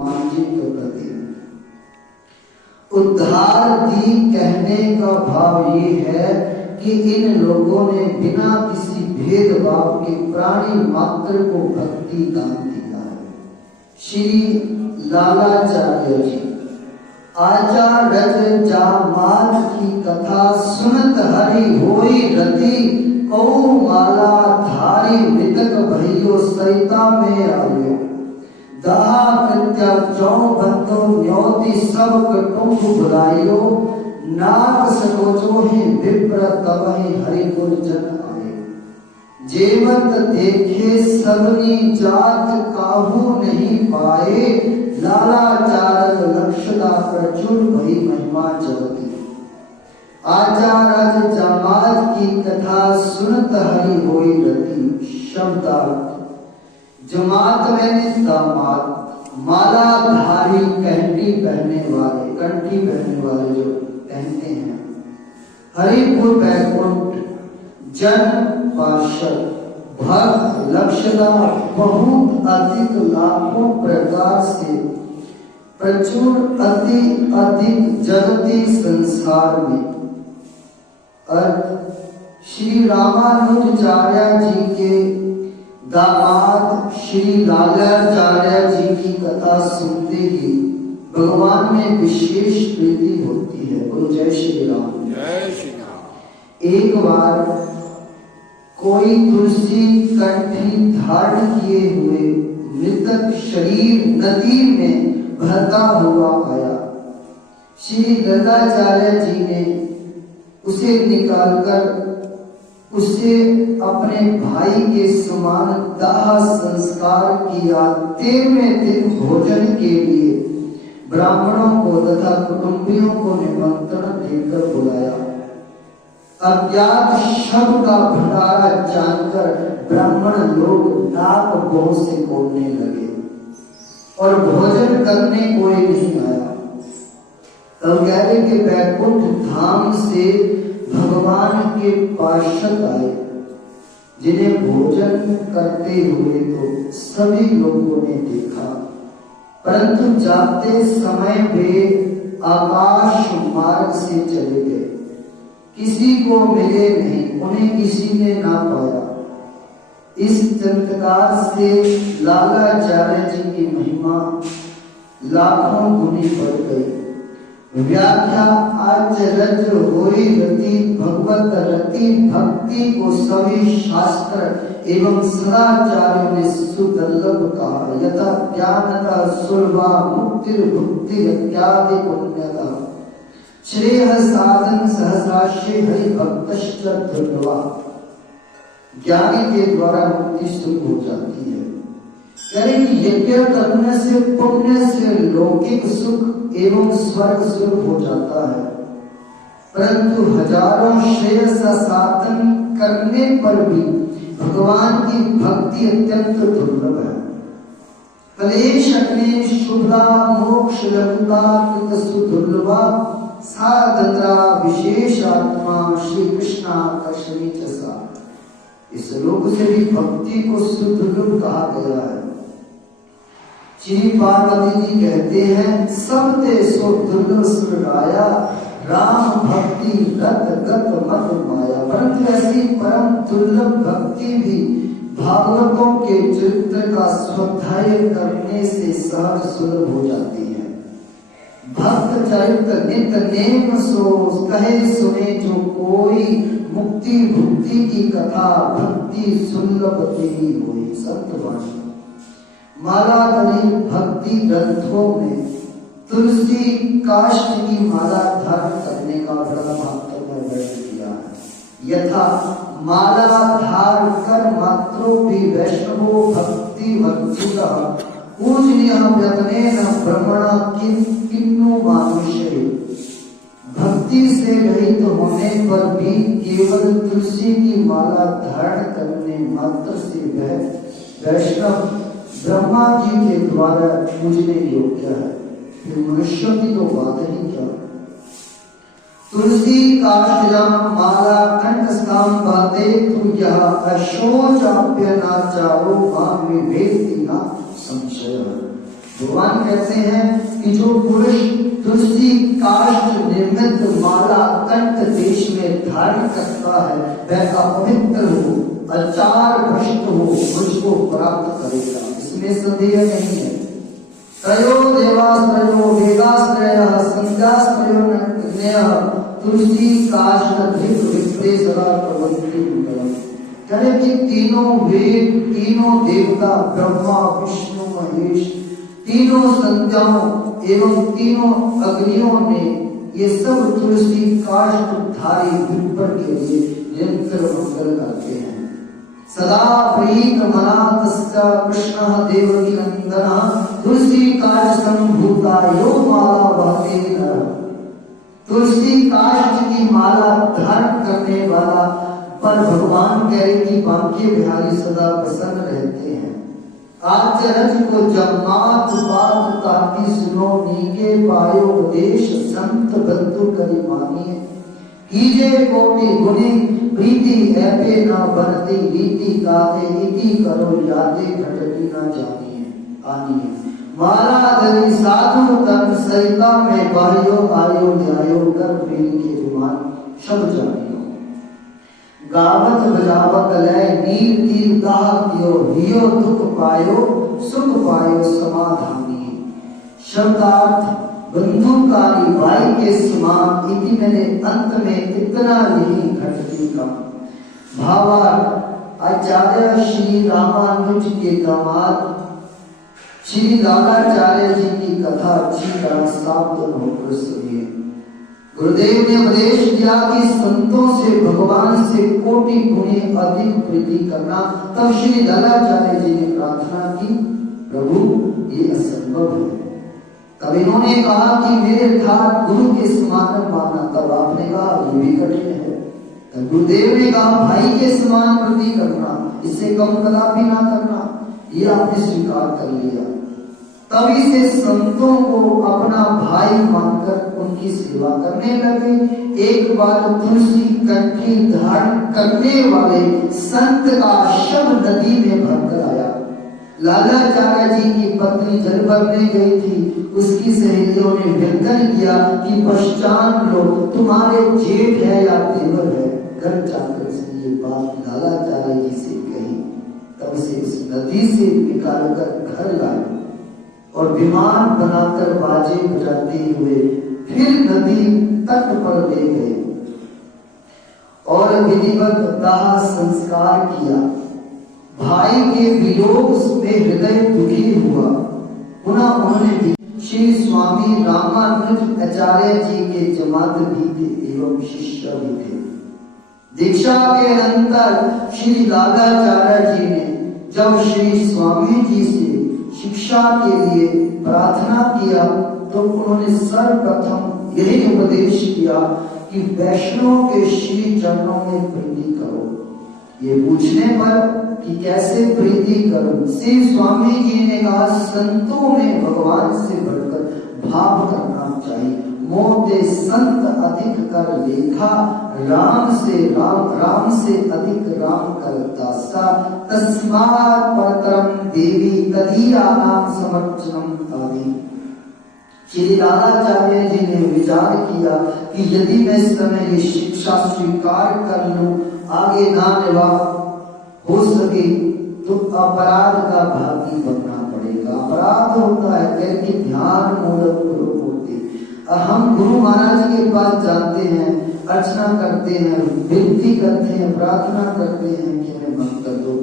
मार्जित गति। उद्धार दी कहने का भाव ये है कि इन लोगों ने बिना किसी भेदभाव के प्राणी मात्र को भक्ति दान दिया है। श्री लालाचार्य जी आचार्य जामाल की कथा सुनत हरि होई रति, कौ माला धारी मृतक भइयो सरिता में आयो, दहा कृत्या चौ बंधो न्योति सब कुटुंब बुलाइयो, नाग सकोचो ही विप्र तब ही हरिपुर जन आए। जेवत देखे सबनी जात काहू नहीं पाए, लालाचार्य लक्षदा प्रचुर भई महिमा जगती। आचार्य जामाल की कथा सुनत हरि होई रति। शब्दार्थ जमात मैंने दामाद, मालाधारी कंठी पहनने वाले जो पहनते हैं। हरिपुर बैकुंठ जन पार्षद भक्त लक्षदा बहुत अधिक लाखों प्रकार से प्रचुर अति अधिक जगती संसार में। अर्थ श्री रामानुजाचार्य जी के दामाद श्री लालाचार्य जी की कथा सुनते ही भगवान में विशेष प्रीति होती है। बोलो जय श्री राम। जय श्री राम। एक बार कोई तुलसी कंठी धारण किए हुए मृतक शरीर नदी में बहता हुआ आया। श्री लालाचार्य जी ने उसे निकालकर उसे अपने भाई के समान दाह संस्कार किया। 13वें दिन भोजन के लिए ब्राह्मणों को तथा कुटुंबियों को निमंत्रण देकर बुलाया। अज्ञात शव का भंडारा जानकर ब्राह्मण लोग नाक बोह से कोड़ने लगे और भोजन करने कोई नहीं आया। कलकत्ते के बैकुंठ धाम से भगवान के पार्षद आए, जिन्हें भोजन करते हुए तो सभी लोगों ने देखा, परंतु जाते समय वे आकाश मार्ग से चले गए। किसी को मिले नहीं, उन्हें किसी ने ना पाया। इस चमत्कार से लालाचार्य जी की महिमा लाखों गुनी बढ़ गई। व्याख्या आचरज होई रति भगवत रति भक्ति को सभी शास्त्र एवं सदाचार्यों ने सुदुर्लभ कहा। यथा ज्ञानता सुलभा मुक्ति भुक्ति इत्यादि पुण्यता श्रेय साधन सहस्राशे हरि भक्तश्च दुर्लभा। ज्ञानी के द्वारा मुक्ति सुलभ हो जाती है। यानी कि यज्ञ करने से पुण्य से लौकिक सुख एवं स्वर्ग सुलभ हो जाता है, परंतु हजारों श्रेयस साधन करने पर भी भगवान की भक्ति अत्यंत दुर्लभ है। कलेश अग्नि शुभ्रा मोक्ष लघुता कृत सुदुर्लभा साधना विशेष आत्मा श्री कृष्णाकर्षणी चसा। इस लोक से भी भक्ति को सुदुर्लभ कहा गया है। श्री पार्वती जी कहते हैं सबते सो दुर्लभ सुराया, राम भक्ति रत गत मत माया। परंतु ऐसी परम दुर्लभ भक्ति भी भागवतों के चरित्र का स्वाध्याय करने से सहज सुलभ हो जाती है। भक्त चरित्र नित नेम सो कहे सुने जो कोई, मुक्ति भुक्ति की कथा भक्ति सुलभ तेरी होई। सत्यवाणी मालाधारी भक्ति ग्रंथों में तुलसी काष्ठ की माला धारण करने का बड़ा महत्व वर्णन किया है। यथा माला धार कर मात्रो भी वैष्णवो भक्ति वंचिता पूजनीय व्यतनेन ब्रह्मणा किन्नु मानुष्य। भक्ति से रहित होने पर भी केवल तुलसी की माला धारण करने मात्र से वह वैष्णव ब्रह्मा जी के द्वारा पूजने योग्य है, फिर मनुष्यों की तो बात ही क्या। तुलसी काष्ठा माला कंठ स्थान बाते तू यह अशोचाप्य ना चाहो मां विभेदी ना संशय। भगवान कहते हैं कि जो पुरुष तुलसी काष्ठ निर्मित माला कंठ देश में धारण करता है वह अपवित्र हो, आचार भ्रष्ट हो, मुझको प्राप्त करेगा, इसमें संदेह नहीं है। त्रयो देवाश्रयो वेदाश्रयः संध्याश्रयो नयः तुलसी काष्ठ धृत विप्रे सदा प्रवृत्ति मंगलम्। कहते कि तीनों वेद, तीनों देवता ब्रह्मा विष्णु महेश, तीनों संध्याओं एवं तीनों अग्नियों ने ये सब तुलसी काष्ठधारी विप्र के लिए निरंतर मंगल गाते हैं। सदा प्रीत मनातस्य कृष्णः देवकी नंदनः तुलसी काष्ठ संभूता यो माला बहते नरः। तुलसी काष्ठ की माला धारण करने वाला पर भगवान कह रहे कि बांके बिहारी सदा प्रसन्न रहते हैं। आचरज को जमात बात ताती सुनो नीके पायो उपदेश संत बंधु करी मानिए। कीजे कोटि गुणी प्रीति ऐपे न बनती रीति काते इति करो यादे घटती न जानिए आनिए। माला धरी साधु तन सरिता में बाह्यो आयो न्यायो कर मेल के विमान शब जानियो। गावत बजावत लय नीर तीर दाहत्यो हियो दुख पायो सुख पायो समाधानी। शब्दार्थ बंधुकारी भाई के समान इति मैंने अंत में इतना यही घटती का भावार्थ। आचार्य श्री रामानुज के दामाद श्री लालाचार्य जी की कथा अच्छी तरह सावधान होकर सुनिए। गुरुदेव ने उपदेश दिया कि संतों से भगवान से कोटि गुणे अधिक प्रीति करना। तब श्री लालाचार्य जी ने प्रार्थना की, प्रभु ये असंभव है। तब इन्होंने कहा कि मेरे अर्थात गुरु के समान मानना। तब आपने कहा ये भी कठिन है। तब गुरुदेव ने कहा भाई के समान प्रीति करना, इससे कम कदापि ना करना। ये आपने स्वीकार कर लिया। तभी से संतों को अपना भाई मानकर उनकी सेवा करने लगे। एक बार तुलसी कंठी धारण करने वाले संत का शव नदी में भरकर आया। लालाचार्य जी की पत्नी जल भरने गई थी। उसकी सहेलियों ने व्यंजन किया कि पहचान लो तुम्हारे जेठ है या देवर है। घर जाकर उसने ये बात लालाचार्य जी से कही। तब से उस नदी से निकालकर घर लाए और विमान बनाकर बाजे बजाते हुए फिर नदी तट पर ले गए और विधिवत दाह संस्कार किया। भाई के वियोग में हृदय दुखी हुआ। पुनः उन्होंने श्री स्वामी रामानुज आचार्य जी के जमात भी थे एवं शिष्य भी थे। दीक्षा के अंतर श्री लालाचार्य जी ने जब श्री स्वामी जी से शिक्षा के लिए प्रार्थना किया तो उन्होंने सर्वप्रथम यही उपदेश किया कि वैष्णव के श्री चरणों में प्रीति करो। ये पूछने पर कि कैसे प्रीति करूं, श्री स्वामी जी ने कहा संतों में भगवान से बढ़कर भाव करना चाहिए। मोते संत अधिक कर लेखा राम से अधिक राम कर दासा। तस्मात् परतरम देवी तदीया नाम समर्चनम आदि। श्री लालाचार्य जी ने विचार किया कि यदि मैं इस समय ये शिक्षा स्वीकार कर लूं, आगे ना निवाह हो सके तो अपराध का भागी बनना पड़ेगा। अपराध होता है कहते ध्यान मूलक गुरु मूर्ति। हम गुरु महाराज के पास जाते हैं, अर्चना करते हैं, विनती करते हैं, प्रार्थना करते हैं कि हमें मंत्र दो।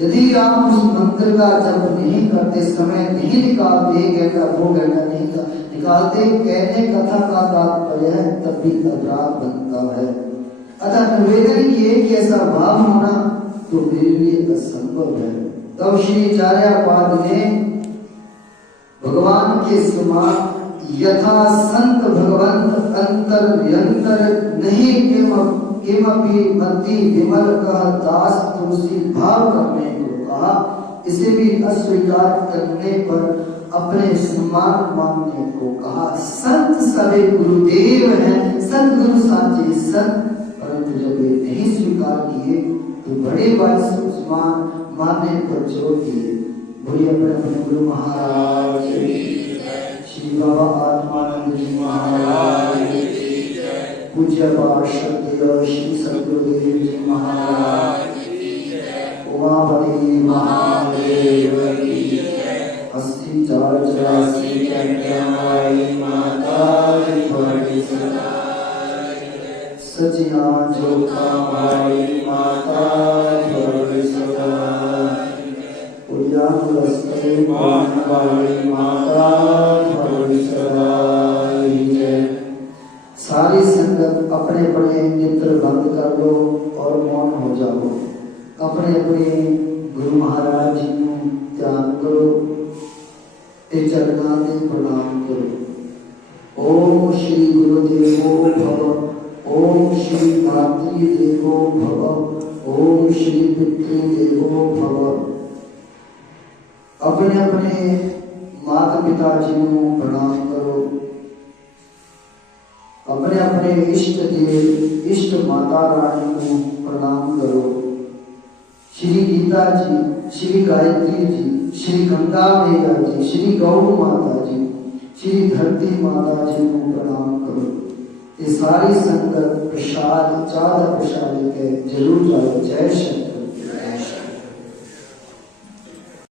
यदि आप उस मंत्र का जप नहीं करते, समय नहीं निकालते, 1 घंटा 2 घंटा नहीं निकालते, कहने कथा का तात्पर्य है, तब भी अपराध बनता है। अतः निवेदन किए कि ऐसा भाव होना तो मेरे लिए असंभव है। तब श्री आचार्यपाद ने भगवान के समान यथा संत भगवंत अंतर निरंतर नहीं केमपि मति विमल कह दास तुलसी भाव करने को कहा। इसे भी अस्वीकार करने पर अपने सम्मान मानने को कहा। संत सभी गुरुदेव हैं, सदगुरु साचे संत, परंतु जब ये नहीं स्वीकार किए तो बड़े भाई सम्मान मानने पर जोर दिए। बोलिए अपने अपने गुरु महाराज श्री बाबा आत्मानंद जी महाराज, पूज्य पार्षद श्री सद्गुरुदेव जी महाराज, उमापति महादेव की, अस्सी चार चौरासी कन्याई माता जी सदा, सचिया जोता माई माता जी सदा, उद्यानस्ते वाली माता जी सदा। सारी संगत अपने अपने नेत्र बंद कर लो और मौन हो जाओ। अपने अपने गुरु महाराज जी को ध्यान करो ते चरणां ते प्रणाम करो। ओम श्री गुरुदेवो भव, ओम श्री मातृ देवो भव, ओम श्री पितृदेवो भव। अपने अपने माता पिता जी को प्रणाम करो। अपने अपने इष्ट देव इष्ट माता रानी को प्रणाम करो। श्री गीता जी, श्री गायत्री जी, श्री गंगा मैया जी, श्री गौ माता जी, श्री धरती माता जी को प्रणाम करो। ये सारी संगत प्रसाद चादर प्रसाद के जरूर जाओ। जय श्री